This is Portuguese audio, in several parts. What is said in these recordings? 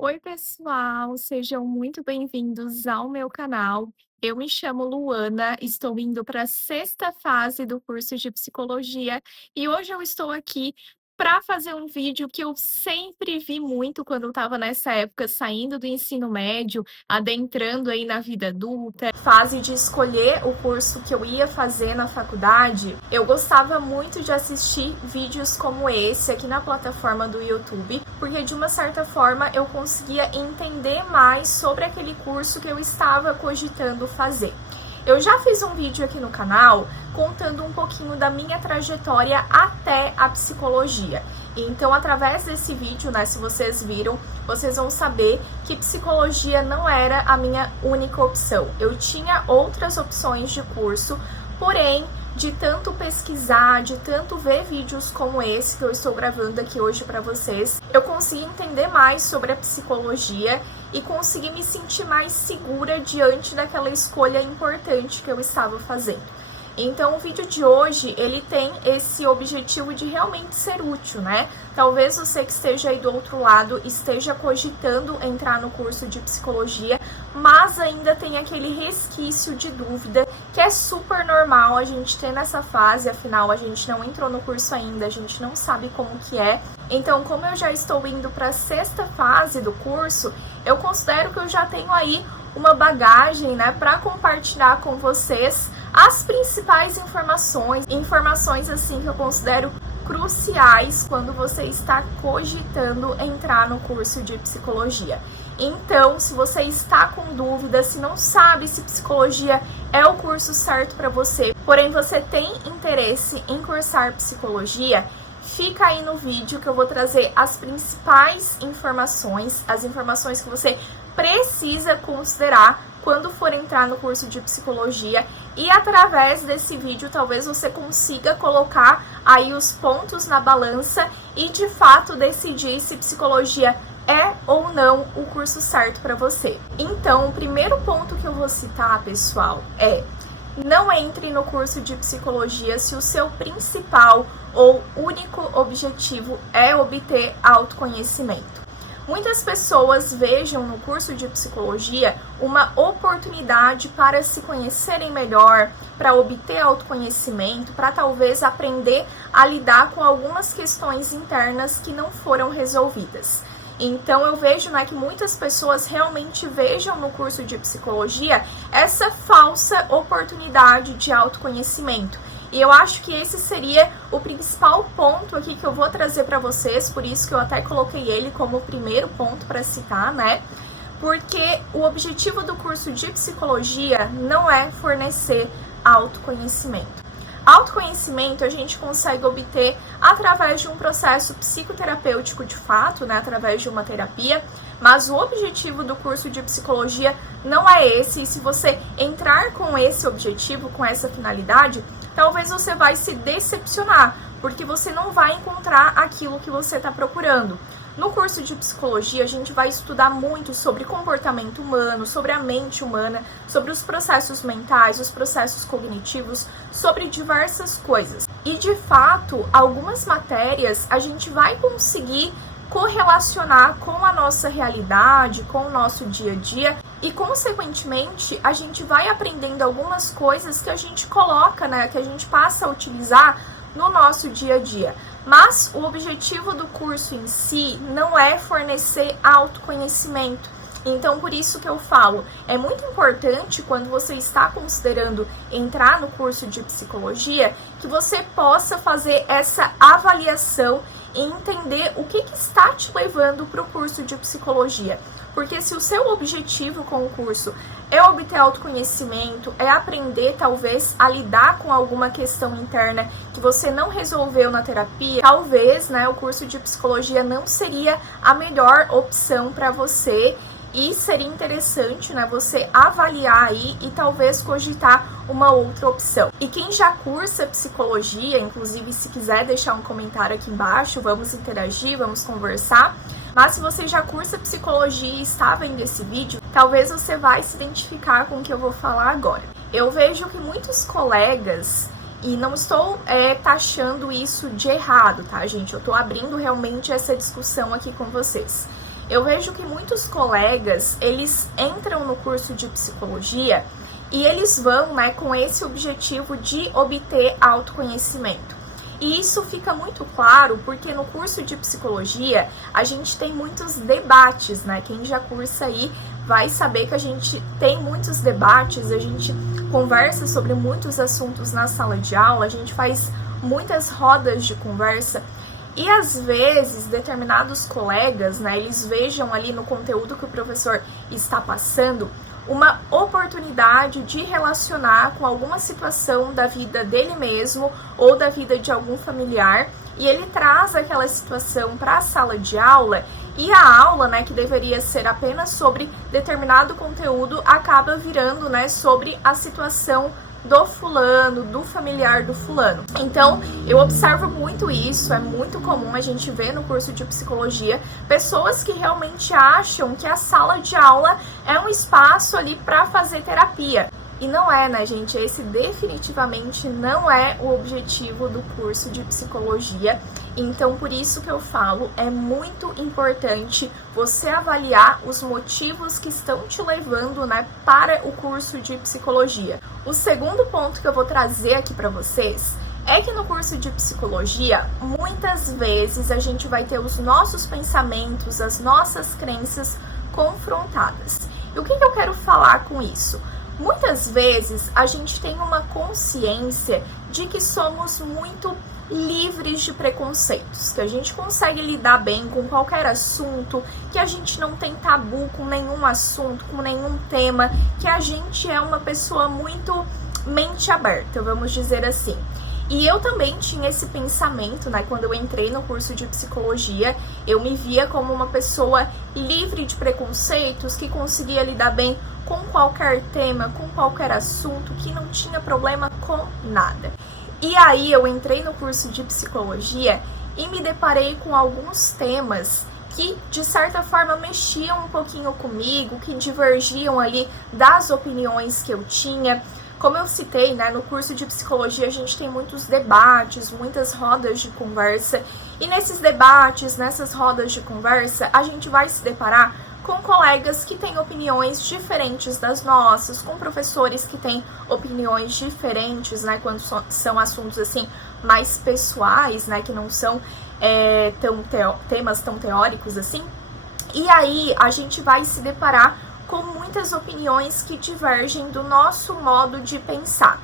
Oi, pessoal, sejam muito bem-vindos ao meu canal. Eu me chamo Luana, estou indo para a sexta fase do curso de psicologia e hoje eu estou aqui para fazer um vídeo que eu sempre vi muito quando eu estava nessa época saindo do ensino médio, adentrando aí na vida adulta, fase de escolher o curso que eu ia fazer na faculdade. Eu gostava muito de assistir vídeos como esse aqui na plataforma do YouTube, porque de uma certa forma eu conseguia entender mais sobre aquele curso que eu estava cogitando fazer. Eu já fiz um vídeo aqui no canal contando um pouquinho da minha trajetória até a psicologia. Então, através desse vídeo, né, se vocês viram, vocês vão saber que psicologia não era a minha única opção. Eu tinha outras opções de curso, porém, de tanto pesquisar, de tanto ver vídeos como esse que eu estou gravando aqui hoje para vocês, eu consegui entender mais sobre a psicologia e consegui me sentir mais segura diante daquela escolha importante que eu estava fazendo. Então, o vídeo de hoje, ele tem esse objetivo de realmente ser útil, né? Talvez você que esteja aí do outro lado esteja cogitando entrar no curso de psicologia, mas ainda tem aquele resquício de dúvida, que é super normal a gente ter nessa fase, afinal a gente não entrou no curso ainda, a gente não sabe como que é. Então, como eu já estou indo para a sexta fase do curso, eu considero que eu já tenho aí uma bagagem, né, para compartilhar com vocês as principais informações assim que eu considero cruciais quando você está cogitando entrar no curso de psicologia. Então, se você está com dúvida, se não sabe se psicologia é o curso certo para você, porém você tem interesse em cursar psicologia, fica aí no vídeo que eu vou trazer as principais informações, as informações que você precisa considerar quando for entrar no curso de psicologia, e através desse vídeo talvez você consiga colocar aí os pontos na balança e de fato decidir se psicologia é ou não o curso certo para você. Então, o primeiro ponto que eu vou citar, pessoal, é: não entre no curso de psicologia se o seu principal ou único objetivo é obter autoconhecimento. Muitas pessoas vejam no curso de psicologia uma oportunidade para se conhecerem melhor, para obter autoconhecimento, para talvez aprender a lidar com algumas questões internas que não foram resolvidas. Então eu vejo, né, que muitas pessoas realmente vejam no curso de psicologia essa falsa oportunidade de autoconhecimento. E eu acho que esse seria o principal ponto aqui que eu vou trazer para vocês, por isso que eu até coloquei ele como o primeiro ponto para citar, né? Porque o objetivo do curso de psicologia não é fornecer autoconhecimento. Autoconhecimento a gente consegue obter através de um processo psicoterapêutico de fato, né, através de uma terapia, mas o objetivo do curso de psicologia não é esse, e se você entrar com esse objetivo, com essa finalidade, talvez você vai se decepcionar, porque você não vai encontrar aquilo que você está procurando. No curso de psicologia, a gente vai estudar muito sobre comportamento humano, sobre a mente humana, sobre os processos mentais, os processos cognitivos, sobre diversas coisas. E, de fato, algumas matérias a gente vai conseguir correlacionar com a nossa realidade, com o nosso dia a dia e, consequentemente, a gente vai aprendendo algumas coisas que a gente coloca, né, que a gente passa a utilizar no nosso dia a dia. Mas o objetivo do curso em si não é fornecer autoconhecimento. Então, por isso que eu falo, é muito importante quando você está considerando entrar no curso de psicologia, que você possa fazer essa avaliação e entender o que está te levando para o curso de psicologia. Porque se o seu objetivo com o curso é obter autoconhecimento, é aprender talvez a lidar com alguma questão interna que você não resolveu na terapia, talvez, né, o curso de psicologia não seria a melhor opção para você. E seria interessante, né, você avaliar aí e talvez cogitar uma outra opção. E quem já cursa psicologia, inclusive se quiser deixar um comentário aqui embaixo, vamos interagir, vamos conversar. Mas se você já cursa psicologia e está vendo esse vídeo, talvez você vai se identificar com o que eu vou falar agora. Eu vejo que muitos colegas, e não estou taxando isso de errado, tá, gente? Eu tô abrindo realmente essa discussão aqui com vocês. Eu vejo que muitos colegas, eles entram no curso de psicologia e eles vão, né, com esse objetivo de obter autoconhecimento. E isso fica muito claro porque no curso de psicologia a gente tem muitos debates, né? Quem já cursa aí vai saber que a gente tem muitos debates, a gente conversa sobre muitos assuntos na sala de aula, a gente faz muitas rodas de conversa. E às vezes, determinados colegas, né, eles vejam ali no conteúdo que o professor está passando uma oportunidade de relacionar com alguma situação da vida dele mesmo ou da vida de algum familiar, e ele traz aquela situação para a sala de aula, e a aula, né, que deveria ser apenas sobre determinado conteúdo, acaba virando, né, sobre a situação do fulano, do familiar do fulano. Então, eu observo muito isso, é muito comum a gente ver no curso de psicologia pessoas que realmente acham que a sala de aula é um espaço ali para fazer terapia. E não é, né, gente? Esse definitivamente não é o objetivo do curso de psicologia. Então, por isso que eu falo, é muito importante você avaliar os motivos que estão te levando, né, para o curso de psicologia. O segundo ponto que eu vou trazer aqui para vocês é que no curso de psicologia, muitas vezes a gente vai ter os nossos pensamentos, as nossas crenças confrontadas. E o que eu quero falar com isso? Muitas vezes a gente tem uma consciência de que somos muito livres de preconceitos, que a gente consegue lidar bem com qualquer assunto, que a gente não tem tabu com nenhum assunto, com nenhum tema, que a gente é uma pessoa muito mente aberta, vamos dizer assim. E eu também tinha esse pensamento, né? Quando eu entrei no curso de psicologia, eu me via como uma pessoa livre de preconceitos, que conseguia lidar bem com qualquer tema, com qualquer assunto, que não tinha problema com nada. E aí eu entrei no curso de psicologia e me deparei com alguns temas que, de certa forma, mexiam um pouquinho comigo, que divergiam ali das opiniões que eu tinha. Como eu citei, né, no curso de psicologia a gente tem muitos debates, muitas rodas de conversa, e nesses debates, nessas rodas de conversa, a gente vai se deparar com colegas que têm opiniões diferentes das nossas, com professores que têm opiniões diferentes, né, quando são assuntos assim mais pessoais, né, que não são temas tão teóricos assim. E aí a gente vai se deparar com muitas opiniões que divergem do nosso modo de pensar.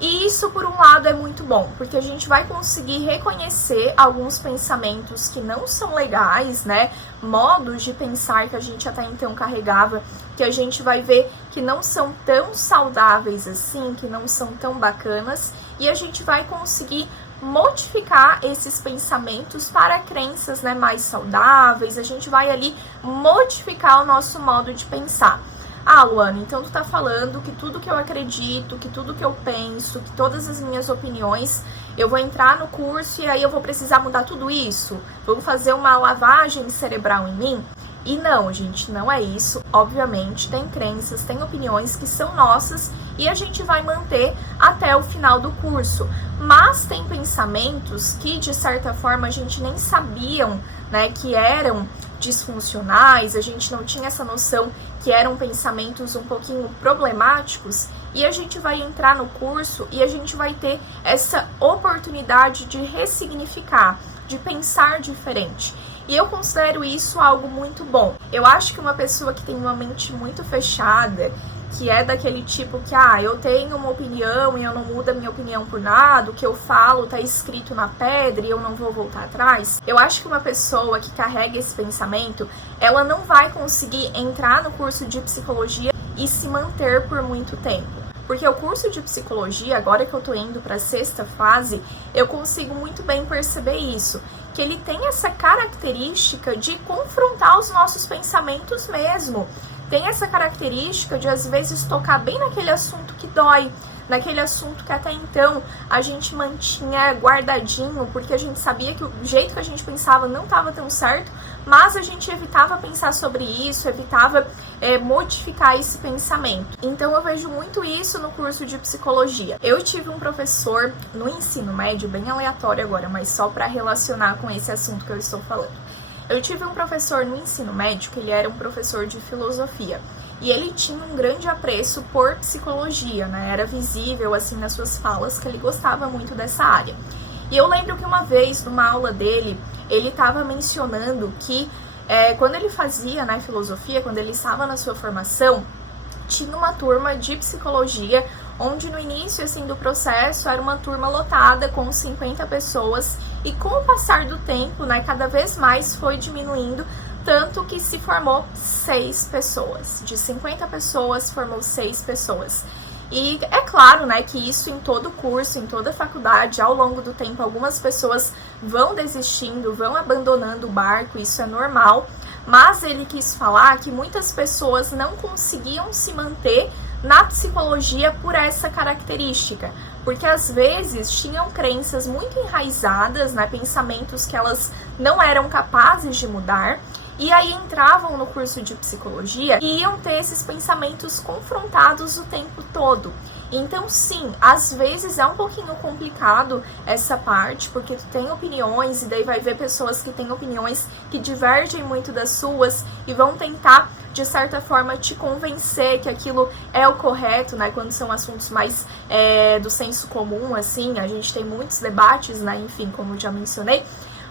E isso, por um lado, é muito bom, porque a gente vai conseguir reconhecer alguns pensamentos que não são legais, né? Modos de pensar que a gente até então carregava, que a gente vai ver que não são tão saudáveis assim, que não são tão bacanas, e a gente vai conseguir modificar esses pensamentos para crenças, né, mais saudáveis. A gente vai ali modificar o nosso modo de pensar. Ah, Luana, então tu tá falando que tudo que eu acredito, que tudo que eu penso, que todas as minhas opiniões, eu vou entrar no curso e aí eu vou precisar mudar tudo isso? Vou fazer uma lavagem cerebral em mim? E não, gente, não é isso. Obviamente, tem crenças, tem opiniões que são nossas e a gente vai manter até o final do curso. Mas tem pensamentos que, de certa forma, a gente nem sabiam, né, que eram disfuncionais, a gente não tinha essa noção que eram pensamentos um pouquinho problemáticos, e a gente vai entrar no curso e a gente vai ter essa oportunidade de ressignificar, de pensar diferente. E eu considero isso algo muito bom. Eu acho que uma pessoa que tem uma mente muito fechada, que é daquele tipo que, eu tenho uma opinião e eu não mudo a minha opinião por nada, o que eu falo tá escrito na pedra e eu não vou voltar atrás. Eu acho que uma pessoa que carrega esse pensamento, ela não vai conseguir entrar no curso de psicologia e se manter por muito tempo. Porque o curso de psicologia, agora que eu tô indo para a 6ª fase, eu consigo muito bem perceber isso, que ele tem essa característica de confrontar os nossos pensamentos mesmo. Tem essa característica de, às vezes, tocar bem naquele assunto que dói, naquele assunto que até então a gente mantinha guardadinho, porque a gente sabia que o jeito que a gente pensava não estava tão certo, mas a gente evitava pensar sobre isso, evitava modificar esse pensamento. Então eu vejo muito isso no curso de psicologia. Eu tive um professor no ensino médio, bem aleatório agora, mas só para relacionar com esse assunto que eu estou falando. Eu tive um professor no ensino médio, que ele era um professor de filosofia, e ele tinha um grande apreço por psicologia, né? Era visível, assim, nas suas falas, que ele gostava muito dessa área. E eu lembro que uma vez, numa aula dele, ele estava mencionando que quando ele fazia, né, filosofia, quando ele estava na sua formação, tinha uma turma de psicologia, onde no início, assim, do processo, era uma turma lotada com 50 pessoas, e com o passar do tempo, né, cada vez mais foi diminuindo, tanto que se formou 6 pessoas. De 50 pessoas, formou 6 pessoas. E é claro, né, que isso em todo curso, em toda faculdade, ao longo do tempo, algumas pessoas vão desistindo, vão abandonando o barco, isso é normal. Mas ele quis falar que muitas pessoas não conseguiam se manter na psicologia por essa característica, porque às vezes tinham crenças muito enraizadas, né, pensamentos que elas não eram capazes de mudar, e aí entravam no curso de psicologia e iam ter esses pensamentos confrontados o tempo todo. Então, sim, às vezes é um pouquinho complicado essa parte, porque tu tem opiniões e daí vai ver pessoas que têm opiniões que divergem muito das suas e vão tentar, de certa forma, te convencer que aquilo é o correto, né? Quando são assuntos mais do senso comum, assim, a gente tem muitos debates, né? Enfim, como já mencionei.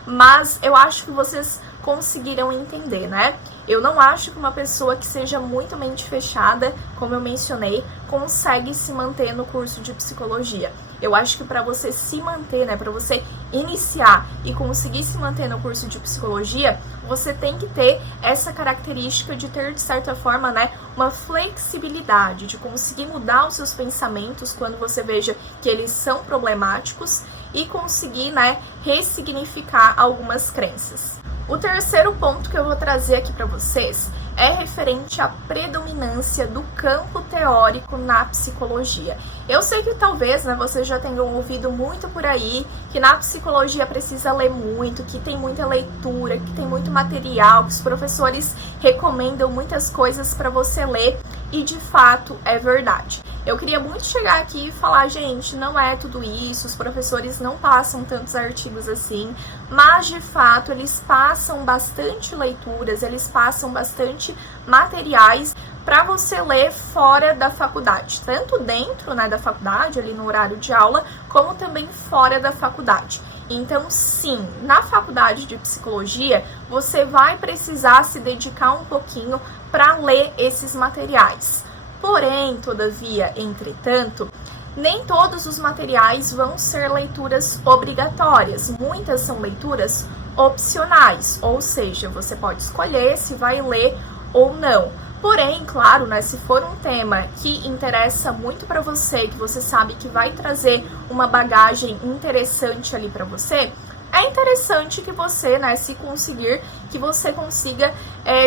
Mas eu acho que vocês conseguiram entender, né? Eu não acho que uma pessoa que seja muito mente fechada, como eu mencionei, consegue se manter no curso de psicologia. Eu acho que para você se manter, né, para você iniciar e conseguir se manter no curso de psicologia, você tem que ter essa característica de ter, de certa forma, né, uma flexibilidade, de conseguir mudar os seus pensamentos quando você veja que eles são problemáticos e conseguir, né, ressignificar algumas crenças. O terceiro ponto que eu vou trazer aqui para vocês é referente à predominância do campo teórico na psicologia. Eu sei que talvez, né, vocês já tenham ouvido muito por aí que na psicologia precisa ler muito, que tem muita leitura, que tem muito material, que os professores recomendam muitas coisas para você ler, e de fato é verdade. Eu queria muito chegar aqui e falar, gente, não é tudo isso, os professores não passam tantos artigos assim, mas de fato eles passam bastante leituras, eles passam bastante materiais para você ler fora da faculdade, tanto dentro, né, da faculdade, ali no horário de aula, como também fora da faculdade. Então, sim, na faculdade de psicologia, você vai precisar se dedicar um pouquinho para ler esses materiais. Porém, todavia, entretanto, nem todos os materiais vão ser leituras obrigatórias. Muitas são leituras opcionais, ou seja, você pode escolher se vai ler ou não. Porém, claro, né, se for um tema que interessa muito para você, que você sabe que vai trazer uma bagagem interessante ali para você, é interessante que você, né, se conseguir, que você consiga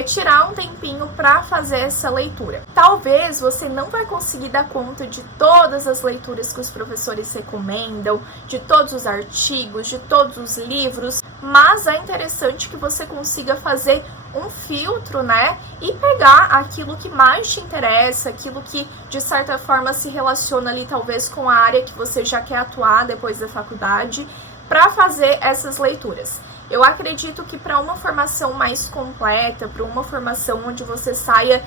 tirar um tempinho para fazer essa leitura. Talvez você não vai conseguir dar conta de todas as leituras que os professores recomendam, de todos os artigos, de todos os livros, mas é interessante que você consiga fazer um filtro, né, e pegar aquilo que mais te interessa, aquilo que de certa forma se relaciona ali talvez com a área que você já quer atuar depois da faculdade, para fazer essas leituras. Eu acredito que para uma formação mais completa, para uma formação onde você saia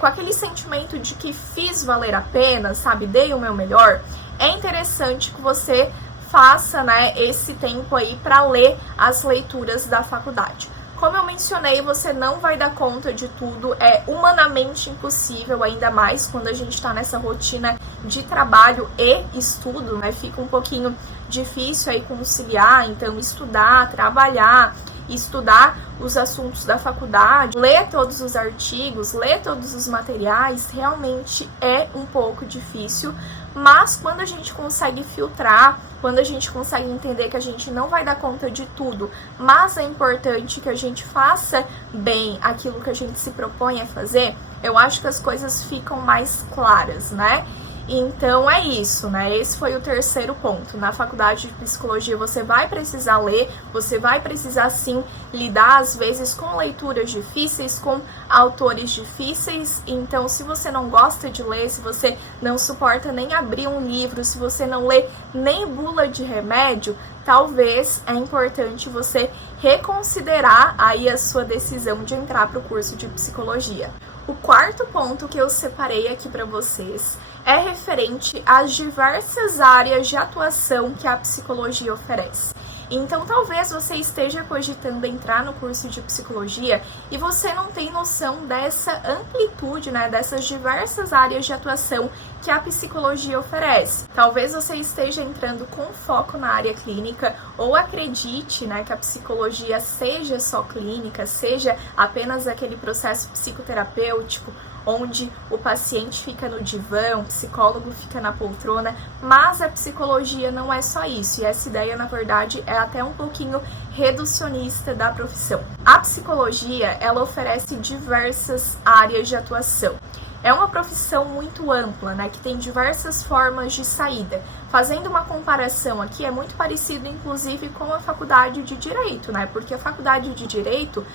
com aquele sentimento de que fiz valer a pena, sabe, dei o meu melhor, é interessante que você faça, né, esse tempo aí para ler as leituras da faculdade. Como eu mencionei, você não vai dar conta de tudo, é humanamente impossível, ainda mais quando a gente está nessa rotina de trabalho e estudo, né? Fica um pouquinho difícil aí conciliar, então estudar, trabalhar, estudar os assuntos da faculdade, ler todos os artigos, ler todos os materiais, realmente é um pouco difícil, mas quando a gente consegue filtrar, quando a gente consegue entender que a gente não vai dar conta de tudo, mas é importante que a gente faça bem aquilo que a gente se propõe a fazer, eu acho que as coisas ficam mais claras, né? Então é isso, né? Esse foi o terceiro ponto. Na faculdade de psicologia você vai precisar ler, você vai precisar sim lidar às vezes com leituras difíceis, com autores difíceis. Então, se você não gosta de ler, se você não suporta nem abrir um livro, se você não lê nem bula de remédio, talvez é importante você reconsiderar aí a sua decisão de entrar para o curso de psicologia. O quarto ponto que eu separei aqui para vocês é referente às diversas áreas de atuação que a psicologia oferece. Então, talvez você esteja cogitando entrar no curso de psicologia e você não tem noção dessa amplitude, né, dessas diversas áreas de atuação que a psicologia oferece. Talvez você esteja entrando com foco na área clínica ou acredite, né, que a psicologia seja só clínica, seja apenas aquele processo psicoterapêutico onde o paciente fica no divã, o psicólogo fica na poltrona, mas a psicologia não é só isso, e essa ideia, na verdade, é até um pouquinho reducionista da profissão. A psicologia, ela oferece diversas áreas de atuação. É uma profissão muito ampla, né, que tem diversas formas de saída. Fazendo uma comparação aqui, é muito parecido, inclusive, com a faculdade de Direito, né, porque a faculdade de Direito,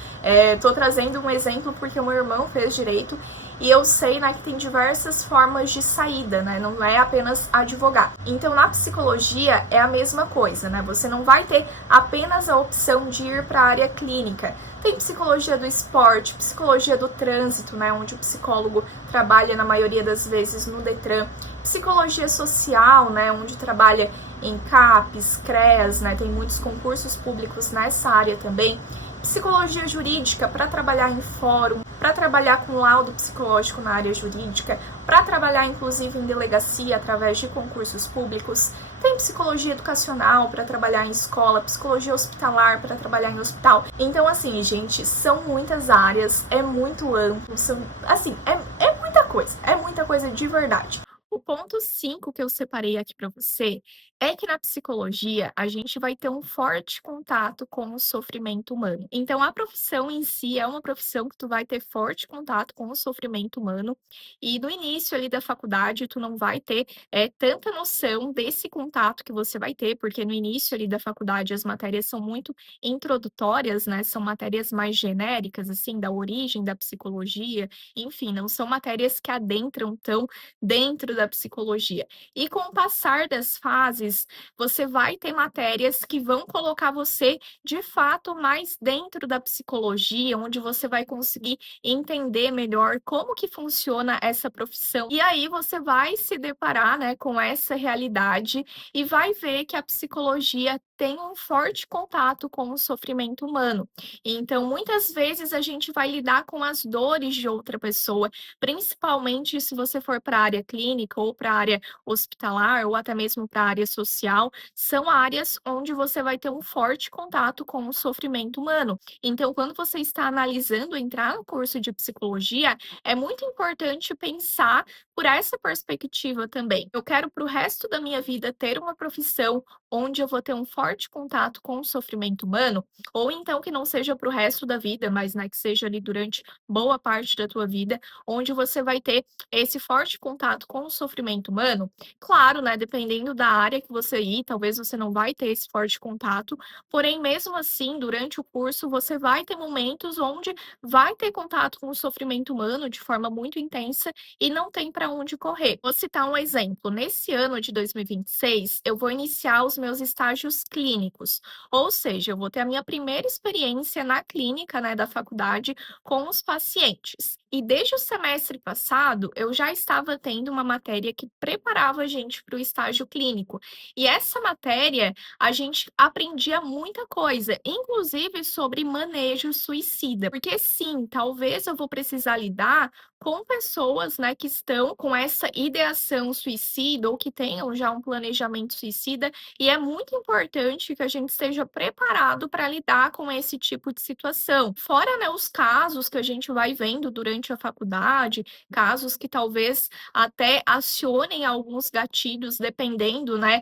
tô trazendo um exemplo porque o meu irmão fez Direito, e eu sei, né, que tem diversas formas de saída, né, não é apenas advogar. Então, na psicologia, é a mesma coisa, né, você não vai ter apenas a opção de ir para a área clínica. Tem psicologia do esporte, psicologia do trânsito, né, onde o psicólogo trabalha na maioria das vezes no Detran, psicologia social, né, onde trabalha em CAPES, CREAS, né, tem muitos concursos públicos nessa área também, psicologia jurídica para trabalhar em fórum, para trabalhar com laudo psicológico na área jurídica, para trabalhar inclusive em delegacia através de concursos públicos, tem psicologia educacional para trabalhar em escola, psicologia hospitalar para trabalhar em hospital. Então, assim, gente, são muitas áreas, é muito amplo, é muita coisa de verdade. O ponto 5 que eu separei aqui para você é que na psicologia a gente vai ter um forte contato com o sofrimento humano. Então, a profissão em si é uma profissão que tu vai ter forte contato com o sofrimento humano, e no início ali da faculdade tu não vai ter tanta noção desse contato que você vai ter, porque no início ali da faculdade as matérias são muito introdutórias, né? São matérias mais genéricas, assim, da origem da psicologia, enfim, não são matérias que adentram tão dentro da psicologia. E com o passar das fases, você vai ter matérias que vão colocar você, de fato, mais dentro da psicologia, onde você vai conseguir entender melhor como que funciona essa profissão. E aí você vai se deparar, né, com essa realidade e vai ver que a psicologia tem um forte contato com o sofrimento humano. Então, muitas vezes a gente vai lidar com as dores de outra pessoa, principalmente se você for para a área clínica ou para a área hospitalar ou até mesmo para a área social, são áreas onde você vai ter um forte contato com o sofrimento humano. Então, quando você está analisando entrar no curso de psicologia, é muito importante pensar por essa perspectiva também. Eu quero para o resto da minha vida ter uma profissão onde eu vou ter um forte contato com o sofrimento humano, ou então que não seja para o resto da vida, mas né, que seja ali durante boa parte da tua vida, onde você vai ter esse forte contato com o sofrimento humano. Claro, né, dependendo da área que você ir, talvez você não vai ter esse forte contato, porém, mesmo assim, durante o curso, você vai ter momentos onde vai ter contato com o sofrimento humano de forma muito intensa e não tem para onde correr. Vou citar um exemplo. Nesse ano de 2026, eu vou iniciar os meus estágios clínicos, ou seja, eu vou ter a minha primeira experiência na clínica, né, da faculdade com os pacientes. E desde o semestre passado, eu já estava tendo uma matéria que preparava a gente para o estágio clínico. E essa matéria, a gente aprendia muita coisa, inclusive sobre manejo suicida. Porque sim, talvez eu vou precisar lidar com pessoas, né, que estão com essa ideação suicida ou que tenham já um planejamento suicida, e é muito importante que a gente esteja preparado para lidar com esse tipo de situação. Fora, né, os casos que a gente vai vendo durante a faculdade, casos que talvez até acionem alguns gatilhos, dependendo, né,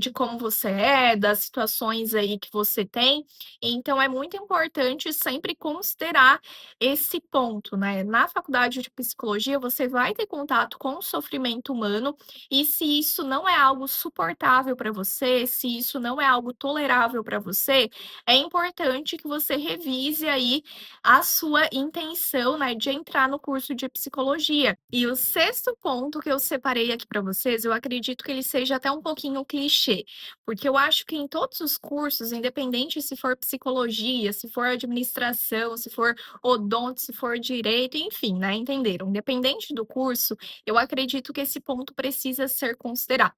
de como você é, das situações aí que você tem. Então, é muito importante sempre considerar esse ponto, né? Na faculdade de psicologia, você vai ter contato contato com o sofrimento humano, e se isso não é algo suportável para você, se isso não é algo tolerável para você, é importante que você revise aí a sua intenção, né, de entrar no curso de psicologia. E o sexto ponto que eu separei aqui para vocês, eu acredito que ele seja até um pouquinho clichê, porque eu acho que em todos os cursos, independente se for psicologia, se for administração, se for odonto, se for direito, enfim, né, entenderam? Independente do curso, eu acredito que esse ponto precisa ser considerado.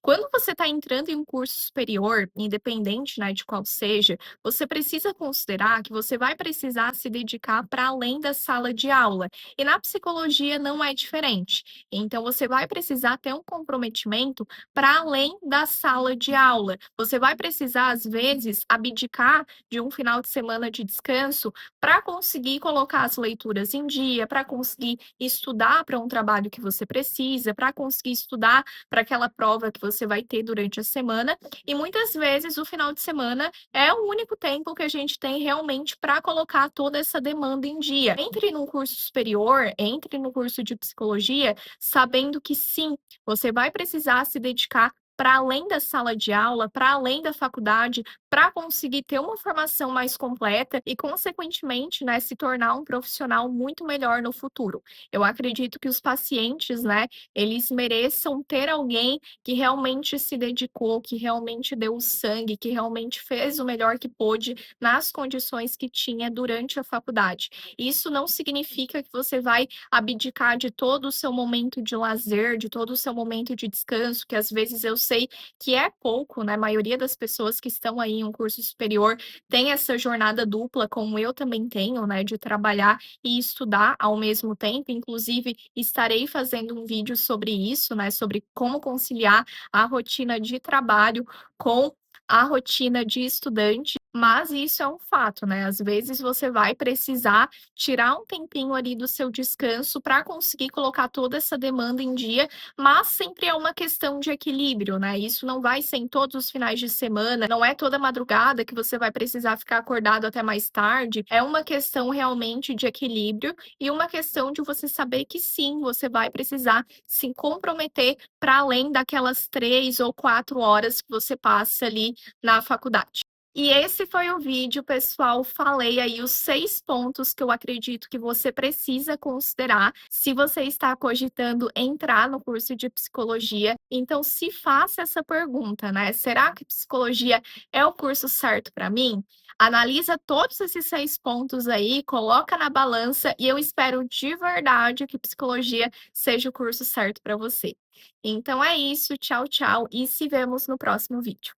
Quando você está entrando em um curso superior, independente, né, de qual seja, você precisa considerar que você vai precisar se dedicar para além da sala de aula. E na psicologia não é diferente. Então, você vai precisar ter um comprometimento para além da sala de aula. Você vai precisar, às vezes, abdicar de um final de semana de descanso para conseguir colocar as leituras em dia, para conseguir estudar para um trabalho que você precisa, para conseguir estudar para aquela prova que você vai ter durante a semana. E muitas vezes o final de semana é o único tempo que a gente tem realmente para colocar toda essa demanda em dia. Entre no curso superior, entre no curso de psicologia, sabendo que sim, você vai precisar se dedicar para além da sala de aula, para além da faculdade, para conseguir ter uma formação mais completa e, consequentemente, né, se tornar um profissional muito melhor no futuro. Eu acredito que os pacientes, né, eles mereçam ter alguém que realmente se dedicou, que realmente deu o sangue, que realmente fez o melhor que pôde nas condições que tinha durante a faculdade. Isso não significa que você vai abdicar de todo o seu momento de lazer, de todo o seu momento de descanso, que às vezes eu sei que é pouco, né? A maioria das pessoas que estão aí em um curso superior tem essa jornada dupla, como eu também tenho, né? De trabalhar e estudar ao mesmo tempo. Inclusive, estarei fazendo um vídeo sobre isso, né? Sobre como conciliar a rotina de trabalho com a rotina de estudante, mas isso é um fato, né? Às vezes você vai precisar tirar um tempinho ali do seu descanso para conseguir colocar toda essa demanda em dia, mas sempre é uma questão de equilíbrio, né? Isso não vai ser em todos os finais de semana, não é toda madrugada que você vai precisar ficar acordado até mais tarde. É uma questão realmente de equilíbrio e uma questão de você saber que sim, você vai precisar se comprometer para além daquelas 3 ou 4 horas que você passa ali na faculdade. E esse foi o vídeo, pessoal. Falei aí os 6 pontos que eu acredito que você precisa considerar se você está cogitando entrar no curso de psicologia. Então, se faça essa pergunta, né? Será que psicologia é o curso certo para mim? Analisa todos esses 6 pontos aí, coloca na balança e eu espero de verdade que psicologia seja o curso certo para você. Então é isso, tchau, tchau e se vemos no próximo vídeo.